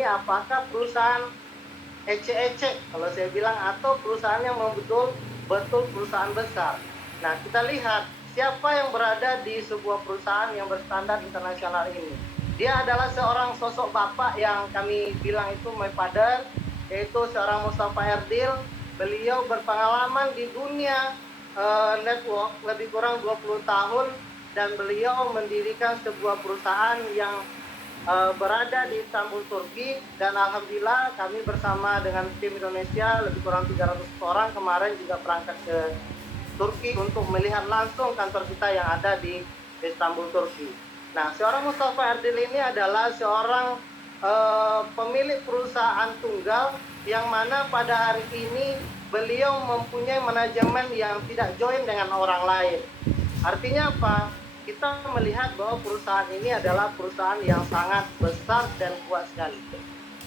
ini apakah perusahaan ecek-ecek kalau saya bilang, atau perusahaan yang betul perusahaan besar. Nah, kita lihat siapa yang berada di sebuah perusahaan yang berstandar internasional ini. Dia adalah seorang sosok bapak yang kami bilang itu my father, yaitu seorang Mustafa Erdil. Beliau berpengalaman di dunia network lebih kurang 20 tahun, dan beliau mendirikan sebuah perusahaan yang berada di Istanbul, Turki, dan alhamdulillah kami bersama dengan tim Indonesia lebih kurang 300 orang kemarin juga berangkat ke Turki untuk melihat langsung kantor kita yang ada di Istanbul, Turki. Nah, seorang Mustafa Erdil ini adalah seorang pemilik perusahaan tunggal yang mana pada hari ini beliau mempunyai manajemen yang tidak join dengan orang lain. Artinya apa? Kita melihat bahwa perusahaan ini adalah perusahaan yang sangat besar dan kuat sekali.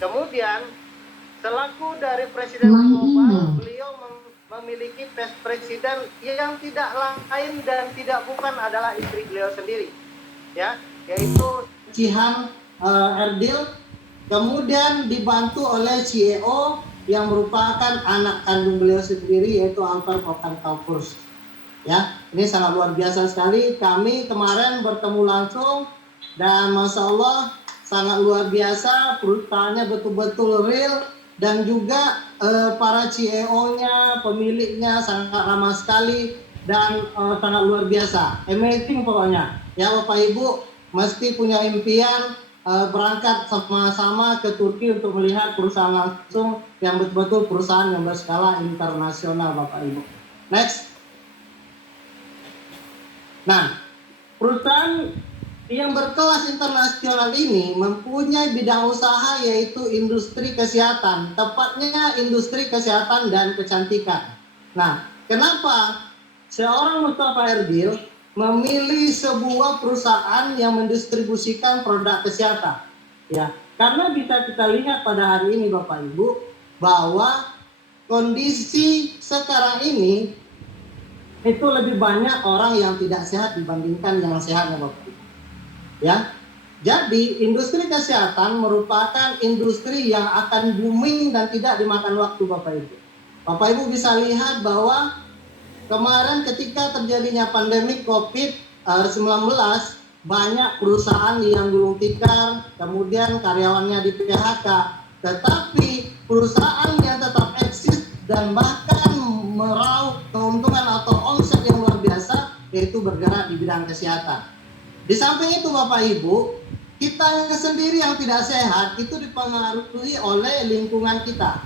Kemudian, selaku dari Presiden Global, beliau memiliki presiden yang tidak lain dan tidak bukan adalah istri beliau sendiri, ya, yaitu Cihan Erdil. Kemudian dibantu oleh CEO yang merupakan anak kandung beliau sendiri, yaitu Alper Pokan Kaupurs. Ya, ini sangat luar biasa sekali. Kami kemarin bertemu langsung dan Masya Allah sangat luar biasa. Perusahaannya betul-betul real, dan juga para CEO-nya, pemiliknya sangat ramah sekali dan sangat luar biasa. Amazing pokoknya. Ya Bapak Ibu, mesti punya impian berangkat sama-sama ke Turki untuk melihat perusahaan langsung yang betul-betul perusahaan yang berskala internasional Bapak Ibu. Next. Nah, perusahaan yang berkelas internasional ini mempunyai bidang usaha yaitu industri kesehatan, tepatnya industri kesehatan dan kecantikan. Nah, kenapa seorang Mustafa Erdil memilih sebuah perusahaan yang mendistribusikan produk kesehatan? Ya, karena bisa kita lihat pada hari ini Bapak Ibu bahwa kondisi sekarang ini itu lebih banyak orang yang tidak sehat dibandingkan yang sehat ya Bapak Ibu. Ya. Jadi industri kesehatan merupakan industri yang akan booming dan tidak dimakan waktu Bapak Ibu. Bapak Ibu bisa lihat bahwa kemarin ketika terjadinya pandemi COVID-19, banyak perusahaan yang gulung tikar, kemudian karyawannya di PHK, tetapi perusahaan yang tetap eksis dan bahkan meraup keuntungan atau omset yang luar biasa, yaitu bergerak di bidang kesehatan. Di samping itu Bapak Ibu, kita sendiri yang tidak sehat itu dipengaruhi oleh lingkungan kita.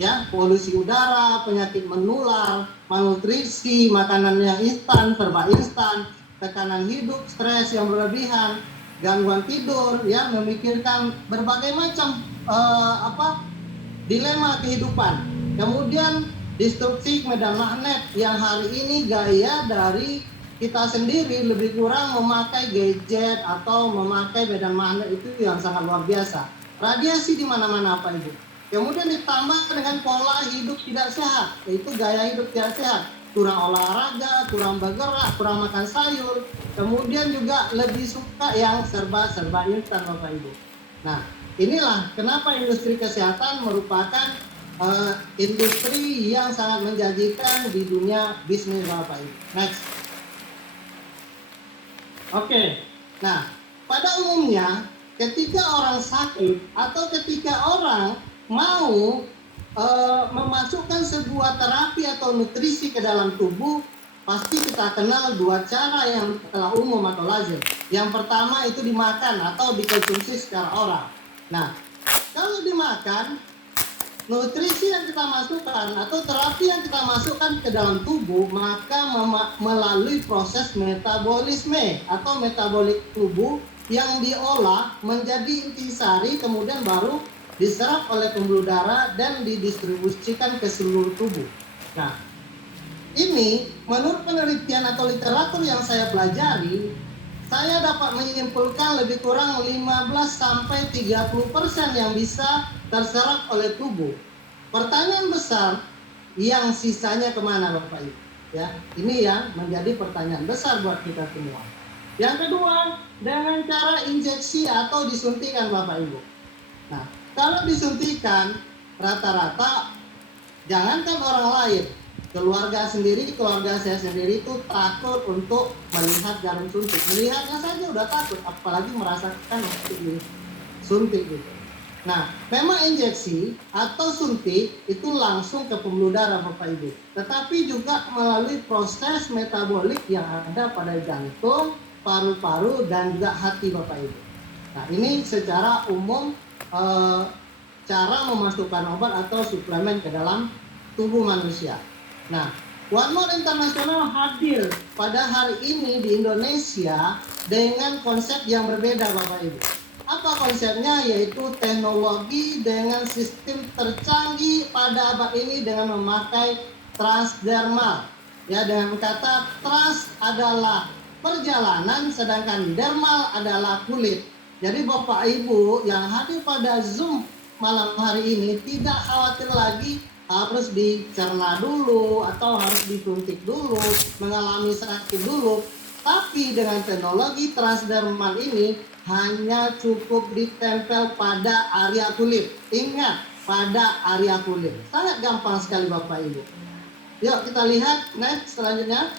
Ya, polusi udara, penyakit menular, malnutrisi, makanan yang instan, serba instan, tekanan hidup, stres yang berlebihan, gangguan tidur, ya, memikirkan berbagai macam dilema kehidupan. Kemudian disrupsi medan magnet yang hari ini gaya dari kita sendiri lebih kurang memakai gadget atau memakai medan magnet itu yang sangat luar biasa. Radiasi di mana-mana Pak Ibu. Kemudian ditambah dengan pola hidup tidak sehat, yaitu gaya hidup tidak sehat, kurang olahraga, kurang bergerak, kurang makan sayur, kemudian juga lebih suka yang serba instan Bapak Ibu. Nah, inilah kenapa industri kesehatan merupakan industri yang sangat menjanjikan di dunia bisnis Bapak Ibu. Next. Oke. Nah, pada umumnya ketika orang sakit atau ketika orang mau memasukkan sebuah terapi atau nutrisi ke dalam tubuh, pasti kita kenal dua cara yang telah umum atau lazim. Yang pertama itu dimakan atau dikonsumsi secara oral. Nah, kalau dimakan, nutrisi yang kita masukkan atau terapi yang kita masukkan ke dalam tubuh, maka melalui proses metabolisme atau metabolik tubuh yang diolah menjadi intisari, kemudian baru diserap oleh pembuluh darah dan didistribusikan ke seluruh tubuh. Nah, ini menurut penelitian atau literatur yang saya pelajari, saya dapat menyimpulkan lebih kurang 15-30% yang bisa terserap oleh tubuh. Pertanyaan besar, yang sisanya kemana Bapak Ibu? Ya, ini yang menjadi pertanyaan besar buat kita semua. Yang kedua, dengan cara injeksi atau disuntikan Bapak Ibu. Nah, Kalau disuntikan, rata-rata jangankan orang lain, keluarga saya sendiri itu takut untuk melihat jarum suntik. Melihatnya saja udah takut, apalagi merasakan untuk disuntik gitu. Nah, memang injeksi atau suntik itu langsung ke pembuluh darah Bapak Ibu. Tetapi juga melalui proses metabolik yang ada pada jantung, paru-paru, dan juga hati Bapak Ibu. Nah, ini secara umum cara memasukkan obat atau suplemen ke dalam tubuh manusia. Nah, One More International hadir pada hari ini di Indonesia dengan konsep yang berbeda Bapak Ibu. Apa konsepnya? Yaitu teknologi dengan sistem tercanggih pada abad ini dengan memakai transdermal. Ya, dengan kata trans adalah perjalanan, sedangkan dermal adalah kulit. Jadi Bapak Ibu yang hadir pada Zoom malam hari ini tidak khawatir lagi harus dicerna dulu atau harus disuntik dulu, mengalami sakit dulu. Tapi dengan teknologi transdermal ini hanya cukup ditempel pada area kulit. Ingat, pada area kulit. Sangat gampang sekali Bapak Ibu. Yuk kita lihat next selanjutnya.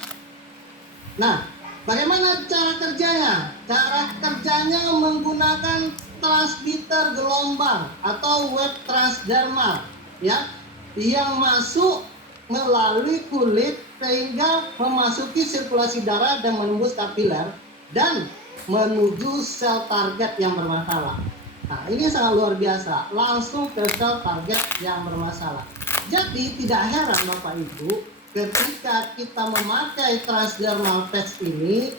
Nah, bagaimana cara kerjanya? Cara kerjanya menggunakan transmitter gelombang atau wave transdermal, ya, yang masuk melalui kulit sehingga memasuki sirkulasi darah dan menembus kapiler dan menuju sel target yang bermasalah. Nah, ini sangat luar biasa, langsung ke sel target yang bermasalah. Jadi tidak heran Bapak Ibu, ketika kita memakai transdermal patch ini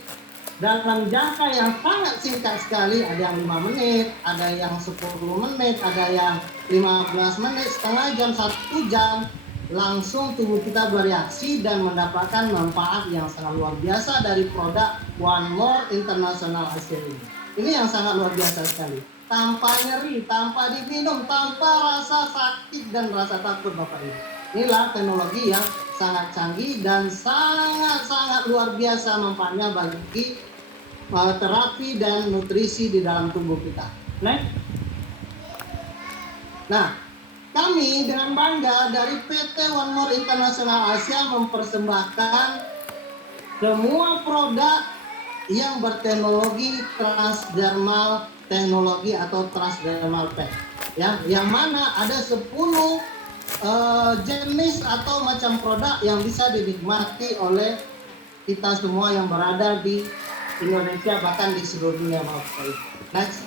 dalam jangka yang sangat singkat sekali, ada yang 5 menit, ada yang 10 menit, ada yang 15 menit, setengah jam, 1 jam, langsung tubuh kita bereaksi dan mendapatkan manfaat yang sangat luar biasa dari produk One More International Asia ini. Ini yang sangat luar biasa sekali. Tanpa nyeri, tanpa diminum, tanpa rasa sakit dan rasa takut Bapak Ibu. Inilah teknologi yang sangat canggih dan sangat-sangat luar biasa manfaatnya bagi terapi dan nutrisi di dalam tubuh kita. Next. Nah, kami dengan bangga dari PT One More International Asia mempersembahkan semua produk yang berteknologi transdermal teknologi atau transdermal patch, ya, yang mana ada 10 jenis atau macam produk yang bisa dinikmati oleh kita semua yang berada di Indonesia bahkan di seluruh dunia. Next.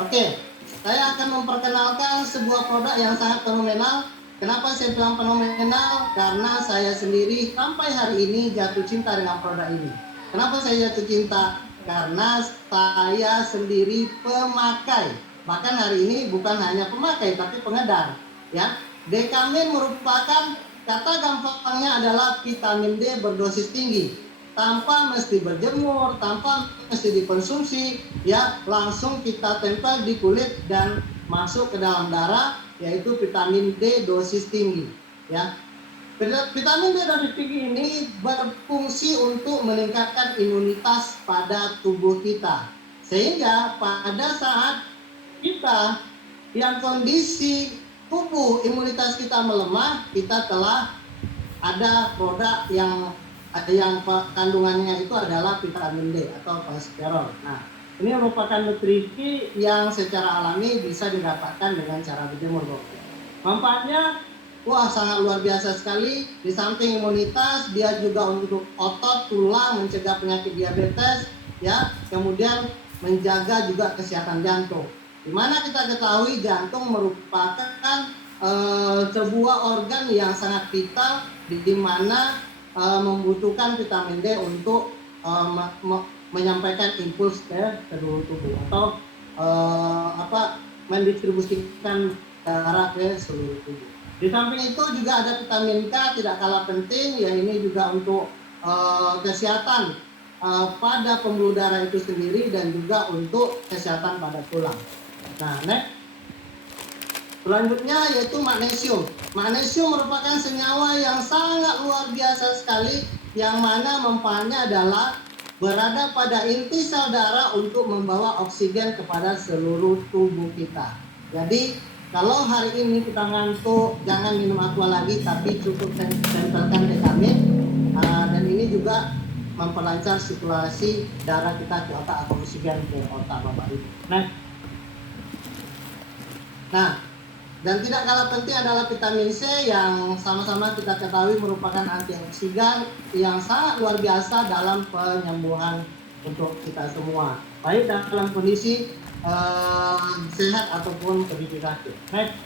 Oke, saya akan memperkenalkan sebuah produk yang sangat fenomenal. Kenapa saya bilang fenomenal? Karena saya sendiri sampai hari ini jatuh cinta dengan produk ini. Kenapa saya jatuh cinta? Karena saya sendiri pemakai. Bahkan hari ini bukan hanya pemakai tapi pengedar, ya. Dekamin merupakan, kata gampangnya adalah vitamin D berdosis tinggi, tanpa mesti berjemur, tanpa mesti dikonsumsi, ya, langsung kita tempel di kulit dan masuk ke dalam darah, yaitu vitamin D dosis tinggi, ya. Vitamin D dosis tinggi ini berfungsi untuk meningkatkan imunitas pada tubuh kita, sehingga pada saat kita yang kondisi tubuh imunitas kita melemah, kita telah ada produk yang kandungannya itu adalah vitamin D atau kolesterol. Nah, ini merupakan nutrisi yang secara alami bisa didapatkan dengan cara berjemur. Manfaatnya wah sangat luar biasa sekali. Di samping imunitas, dia juga untuk otot, tulang, mencegah penyakit diabetes, ya. Kemudian menjaga juga kesehatan jantung. Di mana kita ketahui jantung merupakan sebuah organ yang sangat vital, di mana membutuhkan vitamin D untuk menyampaikan impuls ke seluruh tubuh atau mendistribusikan darah ke seluruh tubuh. Di samping itu juga ada vitamin K, tidak kalah penting, ya, ini juga untuk kesehatan pada pembuluh darah itu sendiri dan juga untuk kesehatan pada tulang. Nah, next. Selanjutnya yaitu magnesium. Magnesium merupakan senyawa yang sangat luar biasa sekali, yang mana manfaatnya adalah berada pada inti sel darah untuk membawa oksigen kepada seluruh tubuh kita. Jadi kalau hari ini kita ngantuk, jangan minum aqua lagi, tapi cukup tempelkan vitamin. Dan ini juga memperlancar sirkulasi darah kita ke otak atau oksigen ke otak Bapak Ibu. Nah, dan tidak kalah penting adalah vitamin C yang sama-sama kita ketahui merupakan antioksidan yang sangat luar biasa dalam penyembuhan untuk kita semua, baik dalam kondisi sehat ataupun dehidrasi. Next.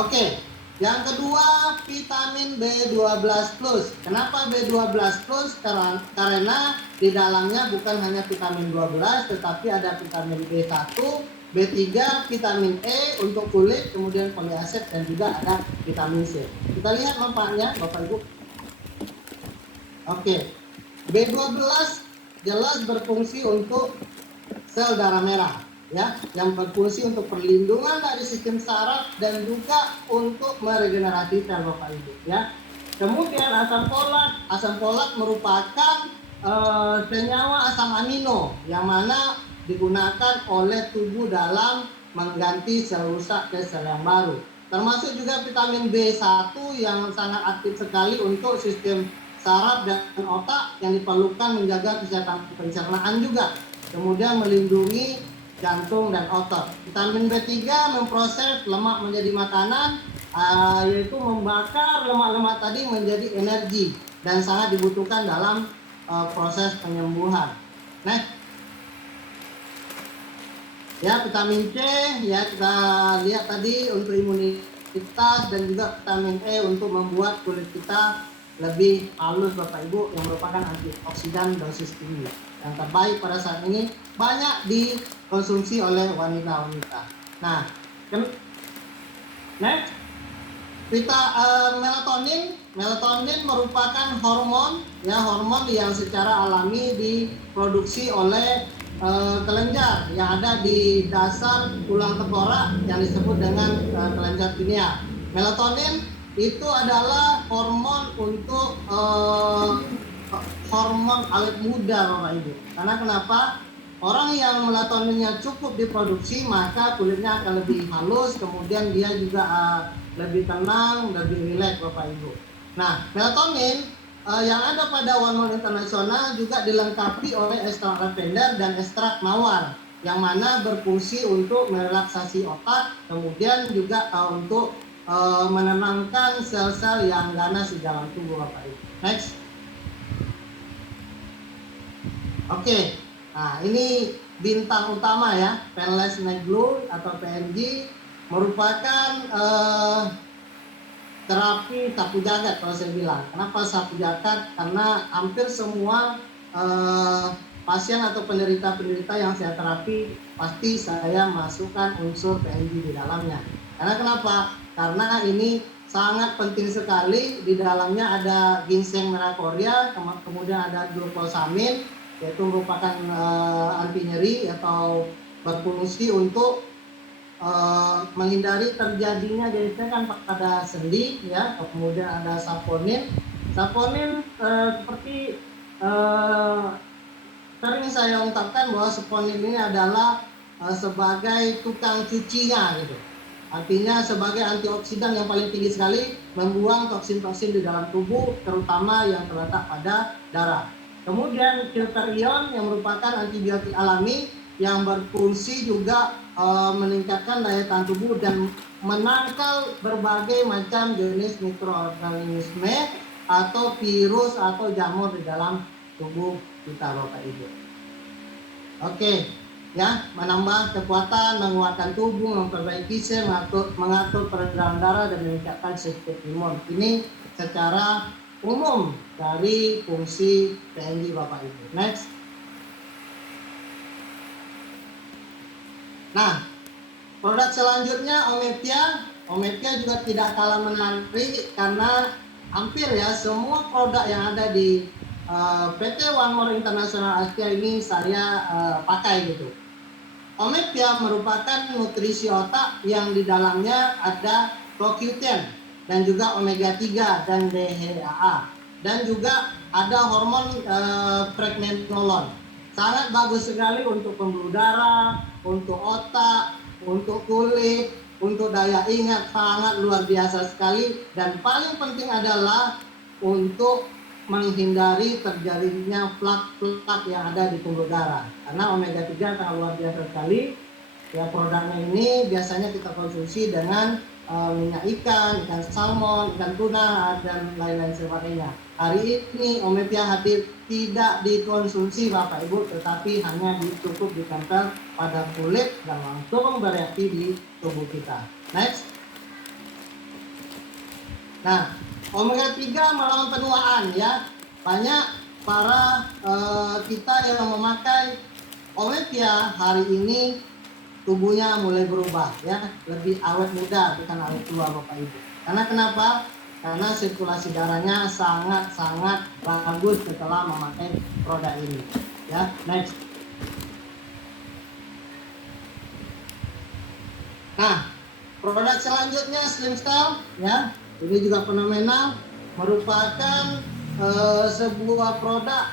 Oke, yang kedua vitamin B12+. Kenapa B12+? Karena di dalamnya bukan hanya vitamin 12, tetapi ada vitamin B1, B3, vitamin E untuk kulit, kemudian poliaset, dan juga ada vitamin C. Kita lihat manfaatnya, Bapak Ibu. Oke, B12 jelas berfungsi untuk sel darah merah, ya, yang berfungsi untuk perlindungan dari sistem saraf dan juga untuk meregenerasi sel Bapak Ibu, ya. Kemudian asam folat merupakan senyawa asam amino yang mana digunakan oleh tubuh dalam mengganti sel rusak ke sel yang baru. Termasuk juga vitamin B1 yang sangat aktif sekali untuk sistem saraf dan otak yang diperlukan menjaga kesehatan pencernaan juga. Kemudian melindungi jantung dan otot. Vitamin B3 memproses lemak menjadi makanan, yaitu membakar lemak-lemak tadi menjadi energi dan sangat dibutuhkan dalam proses penyembuhan. Next. Ya, vitamin C ya kita lihat tadi untuk imunitas dan juga vitamin E untuk membuat kulit kita lebih halus Bapak Ibu, yang merupakan antioksidan dosis tinggi. Yang terbaik pada saat ini banyak dikonsumsi oleh wanita-wanita. Nah, next. Melatonin merupakan hormon yang secara alami diproduksi oleh kelenjar yang ada di dasar tulang tengkorak yang disebut dengan kelenjar pineal. Melatonin itu adalah hormon untuk hormon awet muda Bapak Ibu. Karena kenapa? Orang yang melatoninnya cukup diproduksi, maka kulitnya akan lebih halus, kemudian dia juga lebih tenang, lebih rileks Bapak Ibu. Nah, melatonin yang ada pada One More International juga dilengkapi oleh ekstrak lavender dan ekstrak mawar, yang mana berfungsi untuk merelaksasi otak, kemudian juga untuk menenangkan sel-sel yang ganas di dalam tubuh Bapak Ibu. Next. Oke, nah ini bintang utama ya, Painless Night Glow atau PNG merupakan terapi sapu jagat kalau saya bilang. Kenapa sapu jagat? Karena hampir semua pasien atau penderita-penderita yang saya terapi pasti saya masukkan unsur PNG di dalamnya. Karena kenapa? Karena ini sangat penting sekali. Di dalamnya ada ginseng merah Korea, kemudian ada glukosamin, yaitu merupakan anti nyeri atau berfungsi untuk menghindari terjadinya gesekan pada sendi, ya. Kemudian ada saponin seperti sering saya ungkapkan bahwa saponin ini adalah sebagai tukang cucinya gitu. Artinya sebagai antioksidan yang paling tinggi sekali, membuang toksin-toksin di dalam tubuh, terutama yang terletak pada darah. Kemudian filter ion yang merupakan antibiotik alami yang berfungsi juga meningkatkan daya tahan tubuh dan menangkal berbagai macam jenis mikroorganisme atau virus atau jamur di dalam tubuh kita Bapak Ibu. Oke, ya, menambah kekuatan, menguatkan tubuh, memperbaiki sel, mengatur peredaran darah dan meningkatkan sistem imun. Ini secara umum dari fungsi PNG Bapak Ibu. Next. Nah, produk selanjutnya Omepia juga tidak kalah menarik karena hampir ya semua produk yang ada di PT One More International Asia ini saya pakai gitu. Omepia merupakan nutrisi otak yang di dalamnya ada CoQ10 dan juga omega 3 dan DHA, dan juga ada hormon pregnenolon. Sangat bagus sekali untuk pembuluh darah, untuk otak, untuk kulit, untuk daya ingat, sangat luar biasa sekali. Dan paling penting adalah untuk menghindari terjadinya plak-plak yang ada di pembuluh darah. Karena omega 3 sangat luar biasa sekali. Ya, produknya ini biasanya kita konsumsi dengan minyak ikan salmon, ikan tuna, dan lain-lain sebagainya. Hari ini Omepia hadir tidak dikonsumsi Bapak Ibu, tetapi hanya cukup ditempel pada kulit dan langsung bereaksi di tubuh kita. Next. Nah, omega 3 melawan penuaan ya. Banyak para kita yang memakai Omepia hari ini tubuhnya mulai berubah ya, lebih awet muda bukan awet tua Bapak Ibu. Karena kenapa? Karena sirkulasi darahnya sangat-sangat bagus setelah memakai produk ini. Ya, next. Nah, produk selanjutnya Slim Style ya. Ini juga fenomenal, merupakan sebuah produk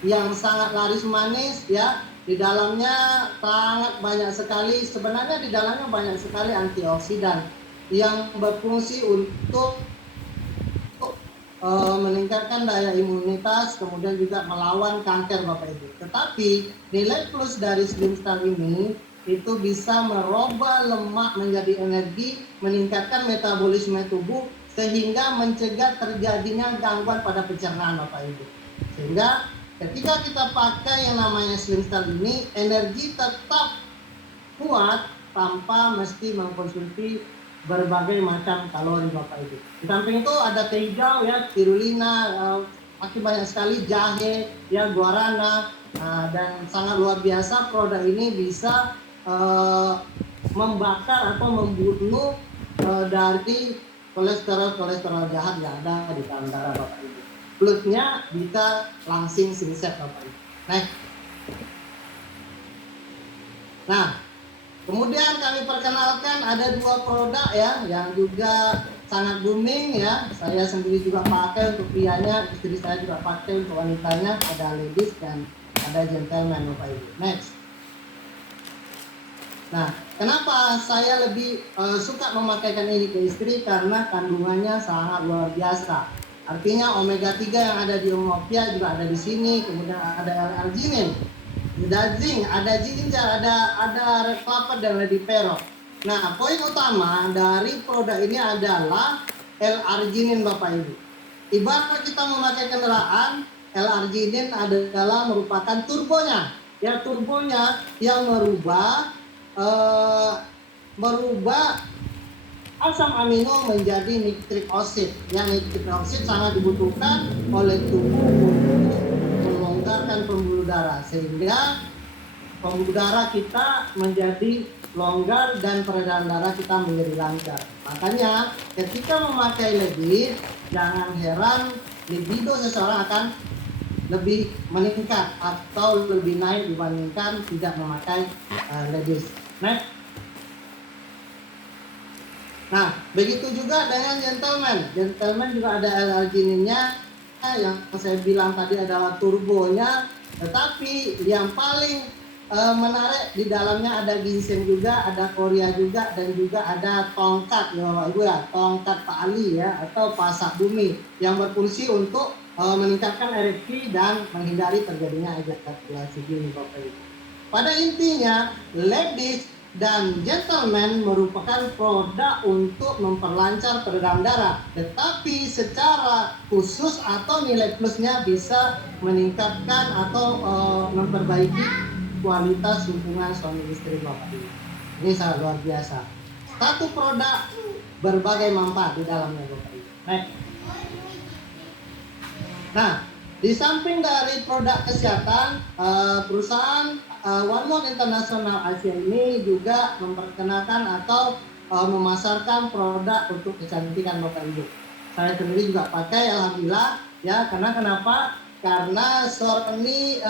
yang sangat laris manis ya. Di dalamnya sangat banyak sekali, sebenarnya di dalamnya banyak sekali antioksidan yang berfungsi untuk meningkatkan daya imunitas, kemudian juga melawan kanker Bapak Ibu. Tetapi nilai plus dari Slim Style ini itu bisa merubah lemak menjadi energi, meningkatkan metabolisme tubuh, sehingga mencegah terjadinya gangguan pada pencernaan Bapak Ibu. Sehingga ketika kita pakai yang namanya Slim Style ini, energi tetap kuat tanpa mesti mengkonsumsi berbagai macam kalori Bapak Ibu. Di samping itu ada teh hijau ya, spirulina, masih banyak sekali jahe, ya guarana, dan sangat luar biasa produk ini bisa membakar atau membunuh dari kolesterol jahat yang ada di dalam darah Bapak Ibu. Plusnya bisa langsing singset Bapak Ibu. Nah, kemudian kami perkenalkan ada 2 produk ya yang juga sangat booming ya. Saya sendiri juga pakai untuk prianya, istri saya juga pakai untuk wanitanya, ada ladies dan ada gentleman Bapak Ibu. Next. Nah, kenapa saya lebih suka memakaikan ini ke istri? Karena kandungannya sangat luar biasa. Artinya omega 3 yang ada di Omepia juga ada di sini, kemudian ada L-arginin, ada zinc, ada ginger, ada red clover dan ledipero. Nah, poin utama dari produk ini adalah L-arginin Bapak Ibu. Ibarat kita memakai kendaraan, L-arginin adalah merupakan turbonya, ya turbonya yang merubah asam amino menjadi nitrik oksid. Yang nitrik oksid sangat dibutuhkan oleh tubuh untuk melonggarkan pembuluh darah, sehingga pembuluh darah kita menjadi longgar dan peredaran darah kita menjadi lancar. Makanya ketika memakai ladies, jangan heran libido seseorang akan lebih meningkat atau lebih naik dibandingkan tidak memakai ladies. Next. Nah, begitu juga dengan gentleman. Gentleman juga ada L-argininnya, yang saya bilang tadi adalah turbonya, tetapi yang paling menarik di dalamnya ada ginseng juga, ada korea juga, dan juga ada tongkat ya Bapak Ibu ya, tongkat pali ya atau pasak bumi yang berfungsi untuk meningkatkan ereksi dan menghindari terjadinya ejakulasi dini Bapak Ibu. Pada intinya, ladies dan gentleman merupakan produk untuk memperlancar peredaran darah, tetapi secara khusus atau nilai plusnya bisa meningkatkan atau memperbaiki kualitas hubungan suami istri Bapak Ibu. Ini sangat luar biasa. Satu produk berbagai manfaat di dalamnya Bapak Ibu. Nah, di samping dari produk kesehatan, perusahaan OneMode International Asia ini juga memperkenalkan atau memasarkan produk untuk kecantikan Bapak Ibu. Saya sendiri juga pakai, alhamdulillah ya. Karena kenapa? Karena Sorni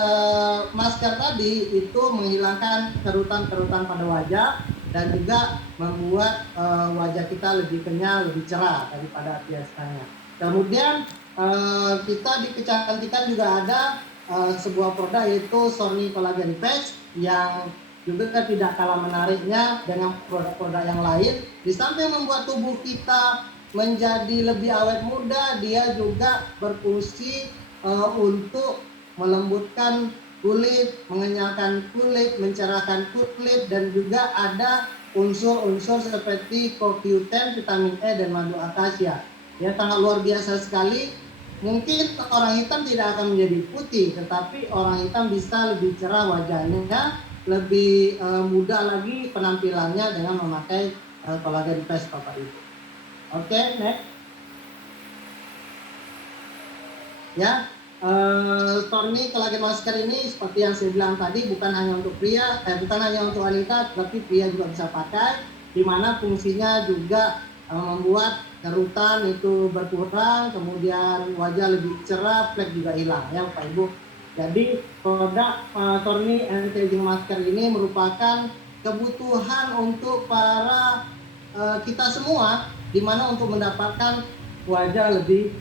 masker tadi itu menghilangkan kerutan-kerutan pada wajah dan juga membuat wajah kita lebih kenyal, lebih cerah daripada biasanya. Kemudian kita di kecantikan juga ada sebuah produk yaitu Sony Collagen Patch yang juga tidak kalah menariknya dengan produk-produk yang lain. Di samping membuat tubuh kita menjadi lebih awet muda, dia juga berfungsi untuk melembutkan kulit, mengenyalkan kulit, mencerahkan kulit, dan juga ada unsur-unsur seperti CoQ10, vitamin E, dan madu akasia. Ya, sangat luar biasa sekali. Mungkin orang hitam tidak akan menjadi putih, tetapi orang hitam bisa lebih cerah wajahnya, lebih muda lagi penampilannya dengan memakai collagen patch, Bapak Ibu. Oke, next. Ya, Sony Collagen Masker ini seperti yang saya bilang tadi bukan hanya untuk pria, bukan hanya untuk wanita, tapi pria juga bisa pakai. Di mana fungsinya juga membuat kerutan itu berkurang, kemudian wajah lebih cerah, flek juga hilang, ya Bapak Ibu. Jadi produk Sony Anti-Aging Masker ini merupakan kebutuhan untuk para kita semua, di mana untuk mendapatkan wajah lebih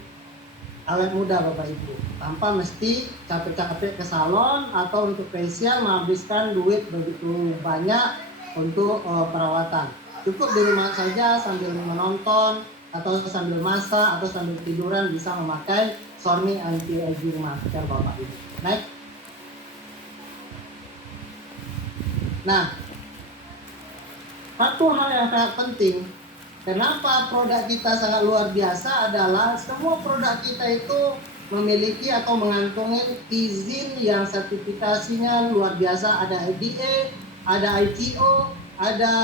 awet muda Bapak Ibu, tanpa mesti capek-capek ke salon atau untuk facial menghabiskan duit begitu banyak untuk perawatan. Cukup di rumah saja sambil menonton atau sambil masak atau sambil tiduran bisa memakai Sony Anti-Aging Masker Bapak Ibu. Next. Nah, satu hal yang sangat penting, kenapa produk kita sangat luar biasa adalah semua produk kita itu memiliki atau mengantongi izin yang sertifikasinya luar biasa. Ada FDA, ada ITO, ada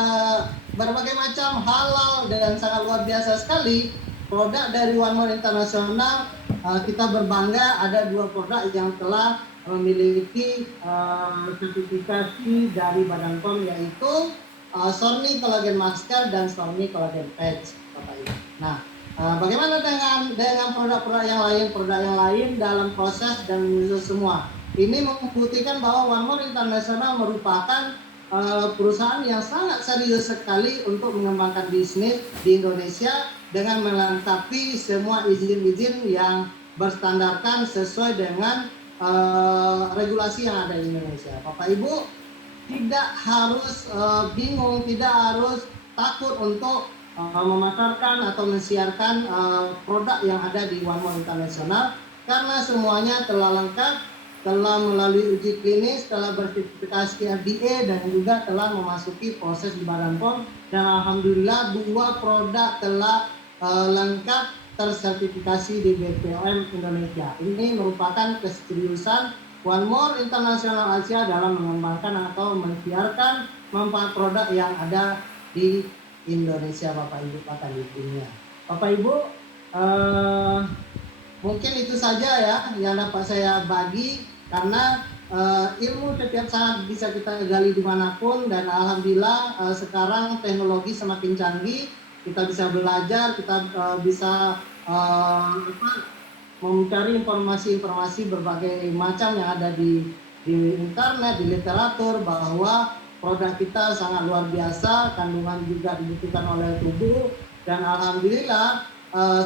berbagai macam halal, dan sangat luar biasa sekali. Produk dari One More International, kita berbangga ada 2 produk yang telah memiliki sertifikasi dari Badan POM, yaitu Sony Collagen Masker dan Sony Collagen Patch, Bapak Ibu. Nah, bagaimana dengan produk-produk yang lain? Produk yang lain dalam proses dan user semua. Ini membuktikan bahwa One More International merupakan perusahaan yang sangat serius sekali untuk mengembangkan bisnis di Indonesia dengan melengkapi semua izin-izin yang berstandarkan sesuai dengan regulasi yang ada di Indonesia. Bapak Ibu tidak harus bingung, tidak harus takut untuk memasarkan atau mensiarkan produk yang ada di One More International, karena semuanya telah lengkap, telah melalui uji klinis, telah bersertifikasi FDA, dan juga telah memasuki proses di Badan POM, dan alhamdulillah 2 produk telah lengkap tersertifikasi di BPOM Indonesia. Ini merupakan keseriusan One More International Asia dalam mengembangkan atau mensiarkan manfaat produk yang ada di Indonesia, Bapak Ibu, bahkan di dunia. Bapak Ibu, mungkin itu saja ya yang dapat saya bagi, karena ilmu setiap saat bisa kita gali dimanapun, dan alhamdulillah sekarang teknologi semakin canggih, kita bisa belajar, kita bisa mencari informasi-informasi berbagai macam yang ada di internet, di literatur, bahwa produk kita sangat luar biasa, kandungan juga dibutuhkan oleh tubuh, dan alhamdulillah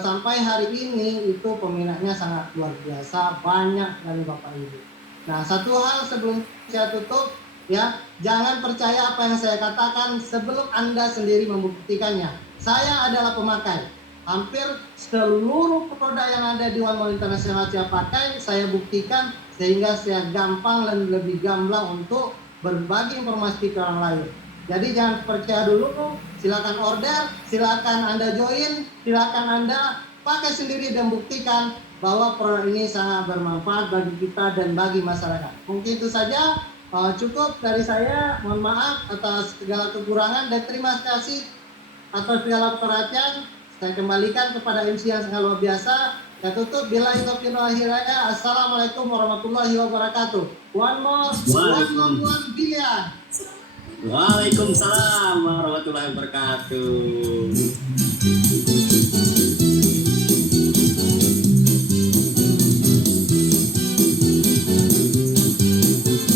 sampai hari ini itu peminatnya sangat luar biasa, banyak sekali Bapak Ibu. Nah, satu hal sebelum saya tutup, ya, jangan percaya apa yang saya katakan sebelum Anda sendiri membuktikannya. Saya adalah pemakai. Hampir seluruh produk yang ada di One More International saya pakai, saya buktikan, sehingga saya gampang dan lebih gamblang untuk berbagi informasi ke orang lain. Jadi jangan percaya dulu, silakan order, silakan Anda join, silakan Anda pakai sendiri dan buktikan bahwa produk ini sangat bermanfaat bagi kita dan bagi masyarakat. Mungkin itu saja, cukup dari saya. Mohon maaf atas segala kekurangan, dan terima kasih atas segala perhatian. Saya kembalikan kepada MC yang sangat luar biasa. Saya tutup, billahi taufiq wal hidayah. Assalamualaikum warahmatullahi wabarakatuh. One more billion. Waalaikumsalam warahmatullahi wabarakatuh.